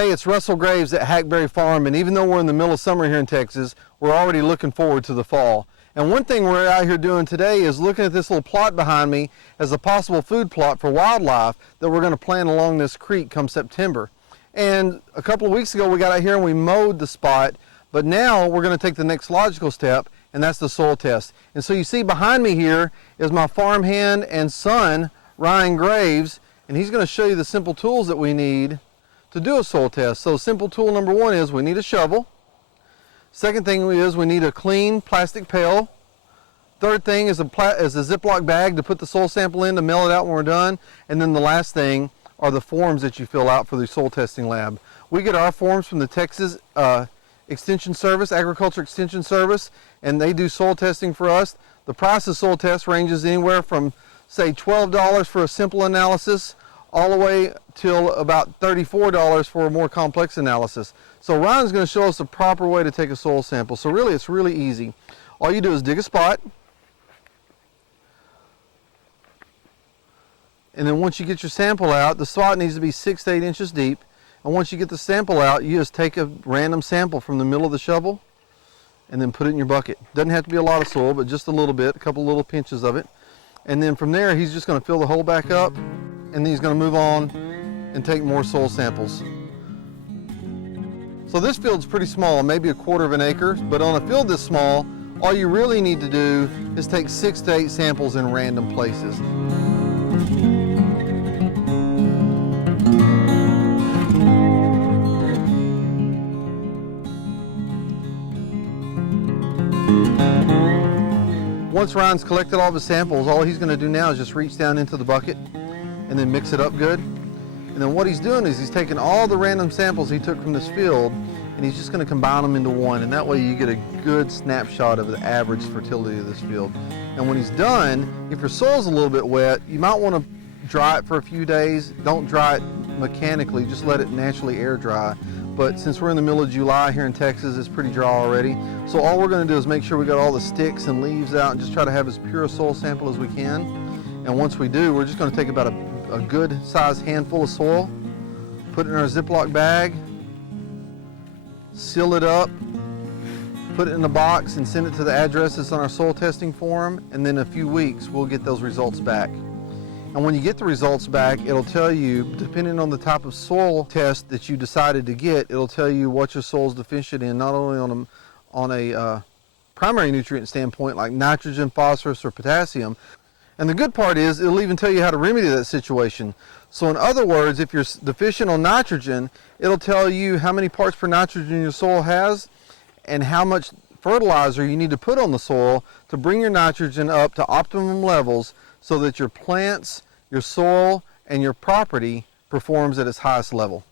Hey, it's Russell Graves at Hackberry Farm, and even though we're in the middle of summer here in Texas, we're already looking forward to the fall. And one thing we're out here doing today is looking at this little plot behind me as a possible food plot for wildlife that we're going to plant along this creek come September. And a couple of weeks ago we got out here and we mowed the spot, but now we're going to take the next logical step, and that's the soil test. And so you see behind me here is my farmhand and son, Ryan Graves, and he's going to show you the simple tools that we need to do a soil test. So simple tool number one is we need a shovel. Second thing is we need a clean plastic pail. Third thing is a Ziploc bag to put the soil sample in to mail it out when we're done. And then the last thing are the forms that you fill out for the soil testing lab. We get our forms from the Texas Extension Service, Agriculture Extension Service, and they do soil testing for us. The price of soil test ranges anywhere from, say, $12 for a simple analysis all the way till about $34 for a more complex analysis. So Ryan's going to show us the proper way to take a soil sample. So really, it's really easy. All you do is dig a spot, and then once you get your sample out, the spot needs to be 6 to 8 inches deep. And once you get the sample out, you just take a random sample from the middle of the shovel and then put it in your bucket. Doesn't have to be a lot of soil, but just a little bit, a couple little pinches of it. And then from there, he's just going to fill the hole back up, and then he's going to move on and take more soil samples. So this field's pretty small, maybe 1/4 acre, but on a field this small, all you really need to do is take 6 to 8 samples in random places. Once Ryan's collected all of his samples, all he's going to do now is just reach down into the bucket and then mix it up good. And then what he's doing is he's taking all the random samples he took from this field and he's just going to combine them into one, and that way you get a good snapshot of the average fertility of this field. And when he's done, if your soil's a little bit wet, you might want to dry it for a few days. Don't dry it mechanically, just let it naturally air dry. But since we're in the middle of July here in Texas, it's pretty dry already. So all we're going to do is make sure we got all the sticks and leaves out and just try to have as pure a soil sample as we can. And once we do, we're just going to take about a good sized handful of soil, put it in our Ziploc bag, seal it up, put it in a box and send it to the address that's on our soil testing form, and then in a few weeks we'll get those results back. And when you get the results back, it'll tell you, depending on the type of soil test that you decided to get, it'll tell you what your soil's deficient in, not only on a primary nutrient standpoint like nitrogen, phosphorus, or potassium. And the good part is it'll even tell you how to remedy that situation. So in other words, if you're deficient on nitrogen, it'll tell you how many parts per nitrogen your soil has and how much fertilizer you need to put on the soil to bring your nitrogen up to optimum levels so that your plants, your soil, and your property performs at its highest level.